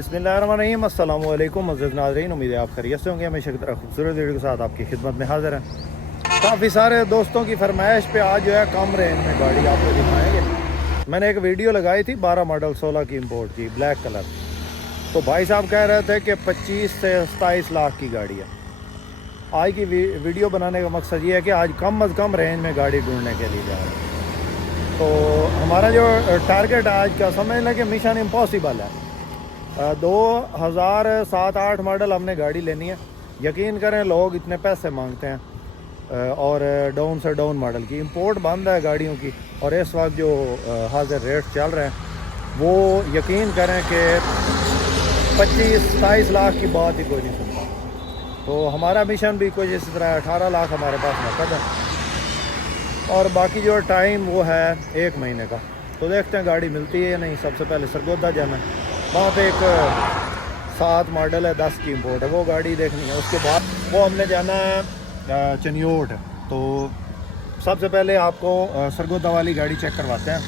बिस्मिल्लाहिर्रहमानिर्रहीम। अस्सलाम वालेकुम अज़ीज़ नाज़रीन, उम्मीद है आप खैरियत से होंगे। हमेशा की तरह खूबसूरत वीडियो के साथ आपकी खिदमत में हाज़िर है। काफ़ी सारे दोस्तों की फरमाइश पे आज जो है कम रेंज में गाड़ी आपको दिखाएंगे। मैंने एक वीडियो लगाई थी 12 मॉडल 16 की इम्पोर्ट की, ब्लैक कलर। तो भाई साहब कह रहे थे कि 25 से 27 लाख की गाड़ी है। आज की वीडियो बनाने का मकसद ये है कि आज कम अज़ कम रेंज में गाड़ी ढूंढने के लिए जा रहे हैं। तो हमारा जो टारगेट आज का समझ लें कि मिशन इम्पॉसिबल है। 2007-8 मॉडल हमने गाड़ी लेनी है। यकीन करें लोग इतने पैसे मांगते हैं और डाउन से डाउन मॉडल की इंपोर्ट बंद है गाड़ियों की। और इस वक्त जो हाजिर रेट चल रहे हैं वो यकीन करें कि 25-27 लाख की बात ही कोई नहीं सुनता। तो हमारा मिशन भी कुछ इस तरह 18 लाख हमारे पास नकद है और बाकी जो टाइम वो है 1 महीने का। तो देखते हैं गाड़ी मिलती है या नहीं। सबसे पहले सरगोदा जाना है, वहाँ पे एक 7 मॉडल है 10 की इम्पोर्ट है, वो गाड़ी देखनी है। उसके बाद वो हमने जाना है चनियोट। तो सबसे पहले आपको सरगोदा वाली गाड़ी चेक करवाते हैं,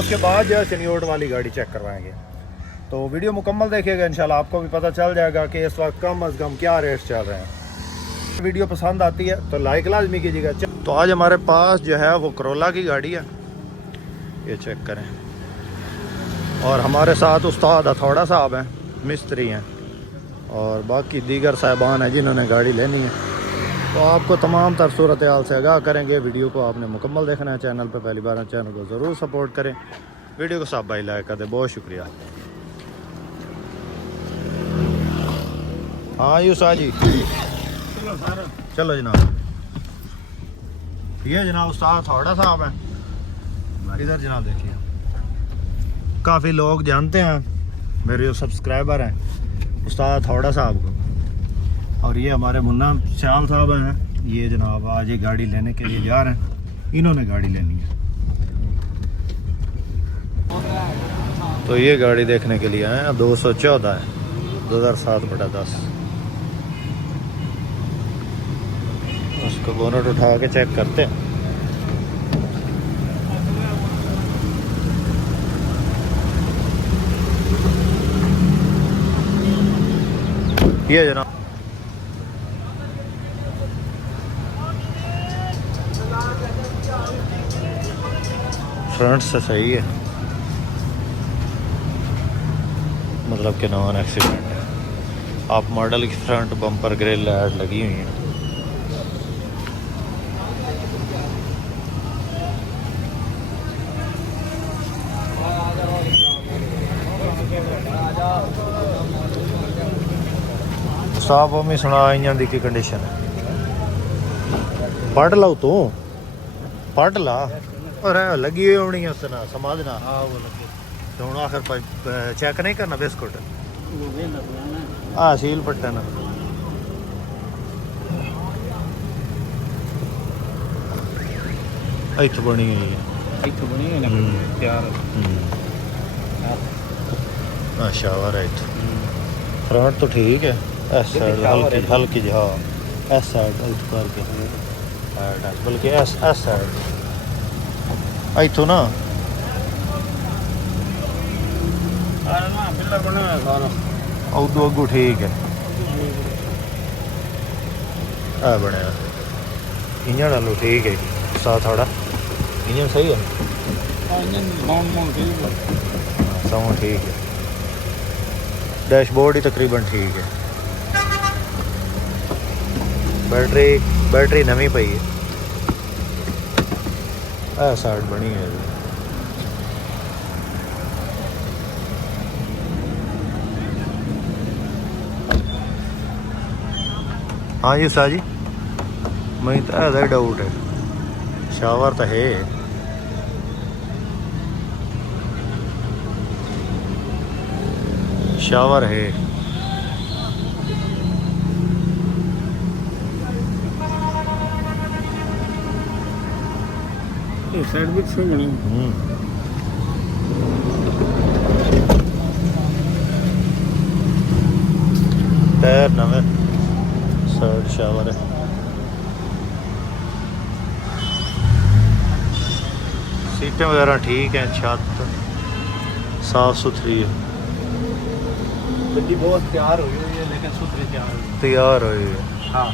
उसके बाद जो है चनियोट वाली गाड़ी चेक करवाएंगे। तो वीडियो मुकम्मल देखिएगा, इंशाल्लाह आपको भी पता चल जाएगा कि इस वक्त कम अज़ कम क्या रेट चल रहे हैं। वीडियो पसंद आती है तो लाइक लाजमी कीजिएगा। तो आज हमारे पास जो है वो करोला की गाड़ी है, ये चेक करें। और हमारे साथ उस्ताद हथौड़ा साहब हैं, मिस्त्री हैं, और बाकी दीगर साहबान हैं जिन्होंने गाड़ी लेनी है। तो आपको तमाम तर सूरत हाल से आगाह करेंगे। वीडियो को आपने मुकम्मल देखना है। चैनल पर पहली बार चैनल को ज़रूर सपोर्ट करें। वीडियो को सब भाई लाइक कर दें, बहुत शुक्रिया। हाँ यूसा जी, चलो जनाब। ये जनाब उस्ताद हथौड़ा साहब हैं, इधर जनाब देखिए। काफ़ी लोग जानते हैं मेरे जो सब्सक्राइबर हैं उस्ताद हथौड़ा साहब को। और ये हमारे मुन्ना श्याम साहब हैं, ये जनाब आज ये गाड़ी लेने के लिए जा रहे हैं। इन्होंने गाड़ी लेनी है तो ये गाड़ी देखने के लिए आए हैं। 214 है, 2007/10। उसको बोनट उठा के चेक करते हैं। ये जनाब फ्रंट से सही है, मतलब कि नॉन एक्सीडेंट है। आप मॉडल की फ्रंट बम्पर ग्रिल लाइट लगी हुई है। साफ में सुना इंजन की कंडीशन है। पढ़ लो तू, पढ़ ला और लगी हुई होनी है उससे ना समझना। तो हूँ आखिर चेक नहीं करना बिस्कुट सील पट्टे ना। इत्थों बनी हुई है, शावर है इत्थों। फ्रंट तो ठीक है, इस साइड हल्की जी, हाँ इस साइड करके, बल्कि इस साइड इतों ना उदू अगू ठीक है। बनया इंजन वालू ठीक है, साथ थोड़ा इंजन सही है, साउंड ठीक है, डैशबोर्ड ही तकरीबन ठीक है। बैटरी नवी पई है, साइड बनी है। हाँ जी उस्ताद जी, मैं तो ऐसा डाउट है, शावर तो है। शावर है, साइड भी सही बनी। टायर नवे, साइड शावर है। सीटें वगैरह ठीक हैं, छत साफ सुथरी है। गड्डी बहुत तैयार हुई हुई है लेकिन सुथरी तैयार हुई है। हाँ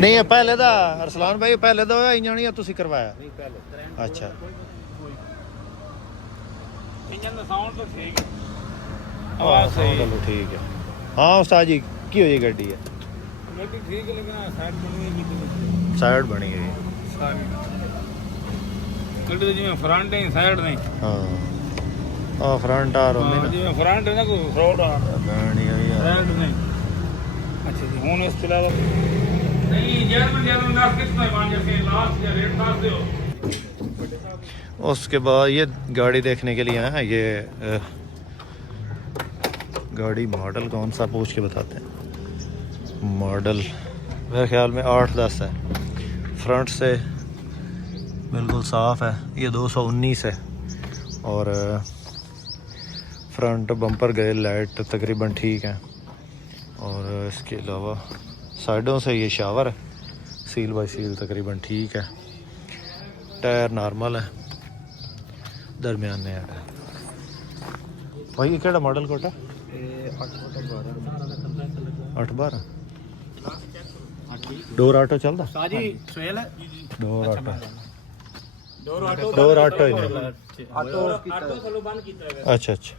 नहीं पहले दा अरसलान भाई पहले दा इंजन या तुसी करवाया? अच्छा इंजन ਦਾ ਸਾਊਂਡ ਤਾਂ ਠੀਕ ਹੈ आवाज सही चलो ठीक है। हाँ उस्ताद जी की हो गड्डी है? ਗੱਡੀ ਠੀਕ ਹੈ ਲੇਕਿन ਸਾਈਡ ਬਣੀ ਹੈ ਜੀ साइड बनी हुई है। ਸਾਰੀ ਗੱਡੀ ਦੇ ਜਿਵੇਂ ਫਰੰਟ ਹੈ ਸਾਈਡ ਨਹੀਂ हाँ फ्रंट आ रहा है ਜਿਵੇਂ ਫਰੰਟ ਹੈ ਨਾ ਕੋਈ ਫਰੋਡ ਆ बनी हुई है। ਸਾਈਡ ਨਹੀਂ ਅੱਛਾ ਜੀ ਹੁਣ ਇਸ ਤੋਂ ਇਲਾਵਾ ਨਹੀਂ ਜਰਮਨ ਲਾਸਟ ਕਿਸ में मान जैसे लास्ट या रेट पास दो। उसके बाद ये गाड़ी देखने के लिए आए हैं। ये गाड़ी मॉडल कौन सा पूछ के बताते हैं। मॉडल मेरे ख्याल में 8-10 है। फ्रंट से बिल्कुल साफ़ है। ये 219 है और फ्रंट बम्पर गए लाइट तकरीबन ठीक है और इसके अलावा साइडों से ये शावर है, सील बाई सील तकरीबन ठीक है। टायर नॉर्मल है, दरमियाने है। भाई ये केड़ा मॉडल कोटा? 8-12 डोर ऑटो चलता? साजी ट्रेल है door auto door auto door auto ही नहीं। ऑटो चलो बंद कीता है अच्छा अच्छा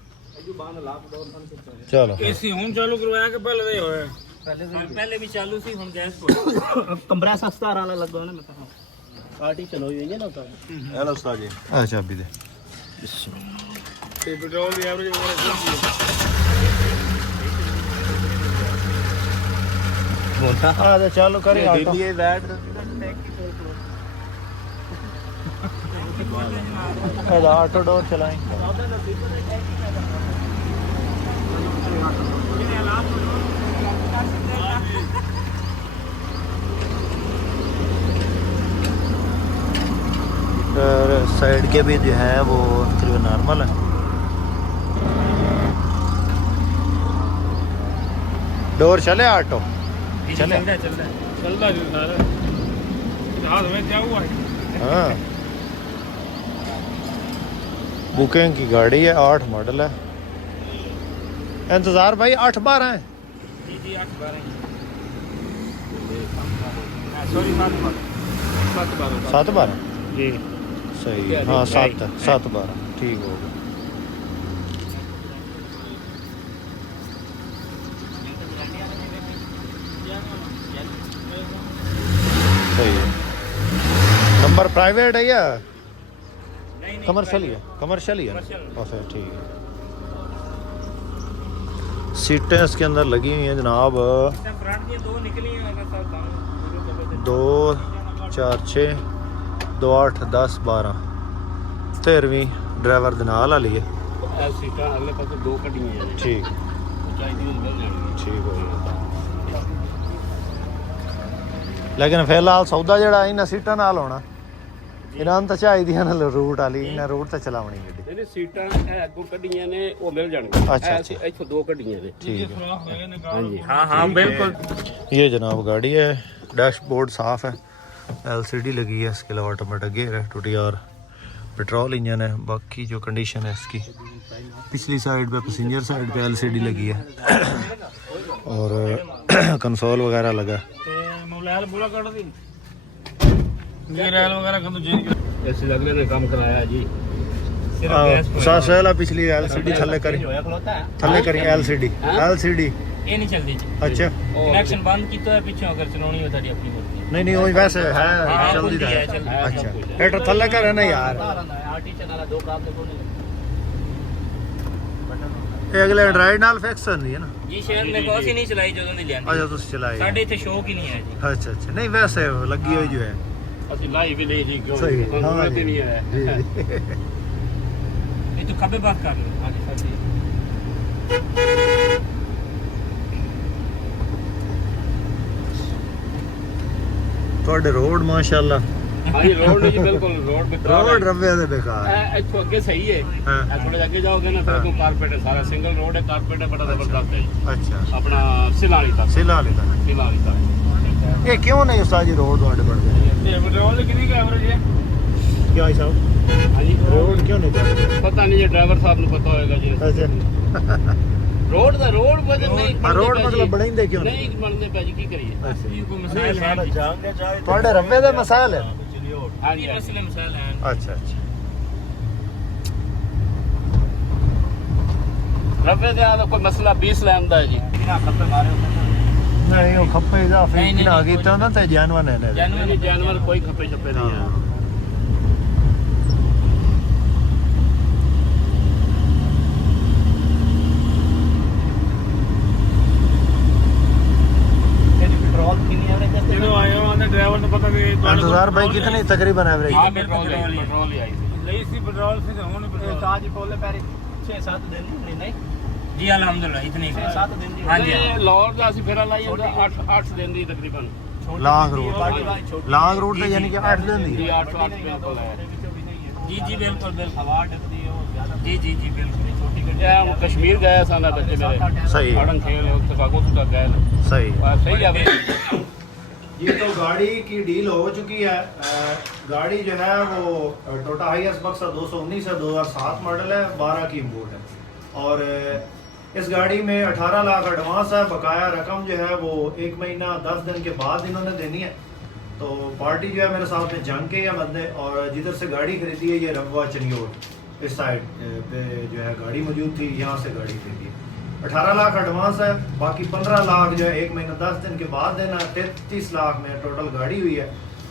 जो बंद लाख डोर बंद कीता है। चलो एसी हुन चालू करवाया कि पहले नहीं होया? पहले भी चालू सी हुन गैस को कंप्रेसर 17 वाला लगा ना मैं कहा पार्टी चलो हुई है ना तो हेलो उस्ताद जी। अच्छा अभी दे ते पेट्रोल की एवरेज बोलता आ चालू करें ऑटो ये बैट ऑटो डोर चलाएं। और साइड के भी जो है वो तकरीबन नॉर्मल है। डोर चले ऑटो चले चलता जो सारा हाथ में क्या हुआ है। हाँ बुकिंग की गाड़ी है, 8 मॉडल है। इंतजार भाई 8-12 है। जी जी 8-12 सॉरी 7-12 7-12 जी सही है। हाँ 7-12 ठीक होगा। सही है। नंबर प्राइवेट है या कमर्शियल ही है? कमर्शियल ही है और फिर ठीक है। सीटें इसके अंदर लगी हुई हैं जनाब। 2 4 6 2 8 10 12 13वीं ड्राइवर दे नाल वाली है। सीटा अगले पासे 2 कटियां हैं ठीक ठीक हो गया। लेकिन फिलहाल सौदा जड़ा इन्हां सीटां नाल होना ਇਹਨਾਂ ਨੂੰ ਤਾਂ ਚਾਹੀਦੀਆਂ ਨਾ ਰੂਟ ਵਾਲੀ। ਇਹਨਾਂ ਰੂਟ ਤੇ ਚਲਾਉਣੀ ਗੱਡੀ। ਨਹੀਂ ਸੀਟਾਂ ਇਹ ਅੱਗੋਂ ਕੱਢੀਆਂ ਨੇ ਉਹ ਮਿਲ ਜਾਣਗੀਆਂ। अच्छा अच्छा ਇੱਥੋਂ 2 ਕੱਢੀਆਂ ਨੇ। ठीक है। ਹਾਂਜੀ हाँ हाँ बिल्कुल। ये जनाब गाड़ी है, डैशबोर्ड साफ है, एलसीडी लगी है, इसके अलावा ऑटोमेटिक गियर है, टूटी और पेट्रोल इंजन है। बाकी जो कंडीशन है इसकी पिछली साइड पे पैसेंजर साइड पे एलसीडी लगी है और कंसोल वगैरह लगा। मोबाइल पूरा कर दी ये रेल वगैरह का तो जी ऐसे लगने ने काम कराया जी। साला पिछली एलसीडी थल्ले करी एलसीडी ये नहीं चलती जी। अच्छा कनेक्शन बंद की तो है पीछे अगर चलानी हो ताड़ी अपनी होती है। नहीं वही वैसे है जल्दी है अच्छा हेटर थल्ले करे ना यार। आरटी चला 2 काम देखो नहीं ਇਹ ਅਗਲੇ ਐਂਡਰਾਇਡ ਨਾਲ ਫਿਕਸ ਹੁੰਦੀ ਹੈ ਨਾ ਜੀ। ਸ਼ਹਿਰ में कोई नहीं चलाई ਜਦੋਂ ਦੀ ਲਿਆਂਦੀ। ਅੱਛਾ ਤੁਸੀਂ ਚਲਾਈ ਸਾਡੇ ਇੱਥੇ ਸ਼ੌਕ ਹੀ ਨਹੀਂ ਹੈ ਜੀ। ਅੱਛਾ ਅੱਛਾ ਨਹੀਂ ਵੈਸੇ ਲੱਗੀ ਹੋਈ ਜੋ ਹੈ ਅਸੀਂ ਲਾਈ ਵੀ ਲਈ ਜੀ ਕਿਉਂ ਸਹੀ ਜ਼ਰੂਰਤ ਹੀ नहीं है। ਇਹ तो खब्बे बात कर लो आगे साथी। ਤੁਹਾਡੇ ਰੋਡ ਮਾਸ਼ਾਅੱਲਾ ਹਾਂਜੀ ਰੋਡ ਨਹੀਂ ਜੀ ਬਿਲਕੁਲ ਰੋਡ ਬੇਕਾਰ रोड रवे दे बेकार है। ਹੈ ਇੱਥੋਂ ਅੱਗੇ ਸਹੀ ਹੈ हाँ ਇਹ ਥੋੜੇ ਅੱਗੇ ਜਾਓਗੇ ਨਾ ਫਿਰ ਕੋਈ ਕਾਰਪੇਟ ਹੈ ਸਾਰਾ ਸਿੰਗਲ ਰੋਡ ਹੈ ਕਾਰਪੇਟ ਹੈ ਬੜਾ ਜ਼ਬਰਦਸਤ ਹੈ ਜੀ। अच्छा ਆਪਣਾ ਸਿਲਾਲੀ ਤੱਕ सिला लेता ਸਿਲਾਲੀ तक ये क्यों नहीं उस्ताद जी रोड वाले बढ़ गए ਇਹ ਪੈਟਰੋਲ ਕਿੰਨੀ ਦਾ ਐਵਰੇਜ ਹੈ क्या भाई साहब ਹਾਂਜੀ रोड क्यों नहीं बढ़ गए ਪਤਾ ਨਹੀਂ ਜੇ ਡਰਾਈਵਰ ਸਾਹਿਬ ਨੂੰ ਪਤਾ ਹੋਏਗਾ ਜੀ अच्छा ਰੋਡ ਦਾ ਰੋਡ ਵਜਨ ਨਹੀਂ हाँ रोड मतलब बढ़ेंदे क्यों नहीं ਨਹੀਂ ਬਣਦੇ ਪੈ ਜੀ ਕੀ ਕਰੀਏ अच्छा ਕੋਈ ਮਸਾਇਲ ਹੈ ਤੁਹਾਡੇ ਰਵੇ ਦੇ ਮਸਾਇਲ ਹੈ ਹਾਂਜੀ ਮਸਲੇ ਮਸਾਇਲ ਹੈ ਅੱਛਾ ਅੱਛਾ ਰਵੇ ਦਾ ਕੋਈ ਮਸਲਾ 20 ਲੈਣ ਦਾ ਹੈ ਜੀ ਕਿੰਨਾ ਖੱਪੇ ਮਾਰੇ ਨਹੀਂ ਉਹ ਖੱਪੇ ਦਾ ਫਿਰ ਨਹੀਂ, ਕਿਨਾ ਨਹੀਂ, ਕੀਤਾ ਨਾ ਤੇ ਜਾਨਵਰ ਨੇ ਨੇ ਜਾਨਵਰ ਕੋਈ ਖੱਪੇ ਛੱਪੇ ਨਹੀਂ ਹੈ ਜਦੋਂ ਆਇਆ ਉਹਨੇ ਡਰਾਈਵਰ ਨੂੰ ਪਤਾ ਵੀ इंतजार भाई कितनी तकरीबन एवरेज ਹਾਂ ਪੈਟਰੋਲ ਹੀ ਆਈ ਸੀ ਲਈ ਸੀ ਪੈਟਰੋਲ ਫਿਰ ਹੁਣ ਪੈਟਰੋਲ ਸਾਜ ਕੋਲੇ ਪੈਰੇ 6-7 ਦਿਨ ਨਹੀਂ ਜੀ ਅਲਹਮਦੁਲਿਲਾ ਇਤਨੀ 6-7 ਦਿਨ ਦੀ ਹਾਂਜੀ, ਹਾਂਜੀ ਲਾਹੌਰ ਦਾ ਅਸੀਂ ਫੇਰਾ ਲਾਈ ਹੁੰਦਾ 8 ਦਿਨ ਦੀ ਤਕਰੀਬਨ लाख रोड लाख रोड ਤੇ ਯਾਨੀ ਕਿ 8 ਦਿਨ ਦੀ ਜੀ 8 ਬਿਲਕੁਲ ਹੈ ਜੀ ਜੀ ਬਿਲਕੁਲ ਬਿਲਕੁਲ ਹਵਾ ਡੱਕਦੀ ਹੈ ਉਹ ਜ਼ਿਆਦਾ ਜੀ ਜੀ ਜੀ ਬਿਲकुल ਛੋਟੀ ਇਹ ਹੁਣ ਕਸ਼ਮੀਰ ਗਏ ਸਾਡਾ ਬੱਚੇ ਮੇਰੇ सही है ਪੜਨ ਖੇਲ ਉੱਥੇ ਕਾਗੋ ਤੱਕ ਗਏ ਨੇ सही सही है ये तो गाड़ी की डील हो चुकी है गाड़ी जो है वो टोटा हाईएस बक्सा 219 है 2007 मॉडल है 12 की इम्पोर्ट है और इस गाड़ी में 18 लाख एडवांस है बकाया रकम जो है वो 1 महीना 10 दिन के बाद इन्होंने देनी है तो पार्टी जो है मेरे साथ में जंग के या बंदे और जिधर से गाड़ी खरीदी है ये रंगवा चनियोट इस साइड पे जो है गाड़ी मौजूद थी यहाँ से गाड़ी खरीदी है 18 लाख एडवांस है बाकी 15 लाख जो है 1 महीना 10 दिन के बाद देना 33 लाख में टोटल गाड़ी हुई है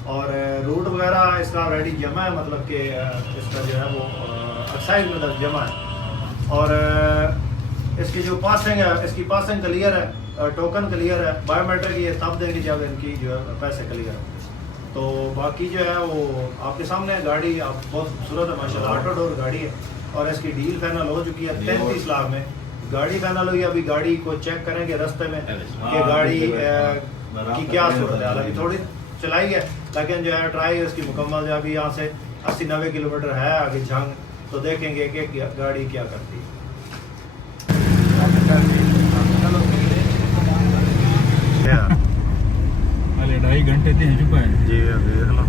और रूट वगैरह इसका ऑलरेडी जमा है मतलब कि इसका जो है वो एक्साइज में जमा है और इसकी जो पासिंग है इसकी पासिंग क्लियर है टोकन क्लियर है बायोमेट्रिक ये तब देंगे जब इनकी जो है पैसे क्लियर है तो बाकी जो है वो आपके सामने गाड़ी आप बहुत खूबसूरत है माशाल्लाह ऑटो डोर गाड़ी है और इसकी डील फाइनल हो चुकी है 33 लाख में गाड़ी फाइनल हुई अभी गाड़ी को चेक करेंगे रास्ते में कि गाड़ी की क्या सूरत है अभी थोड़ी चलाई है लेकिन जो है ट्राई इसकी मुकम्मल जो अभी यहाँ से 80-90 किलोमीटर है आगे जंग तो देखेंगे कि गाड़ी क्या करती है हाले 2.5 घंटे ते चुका है जी देख लो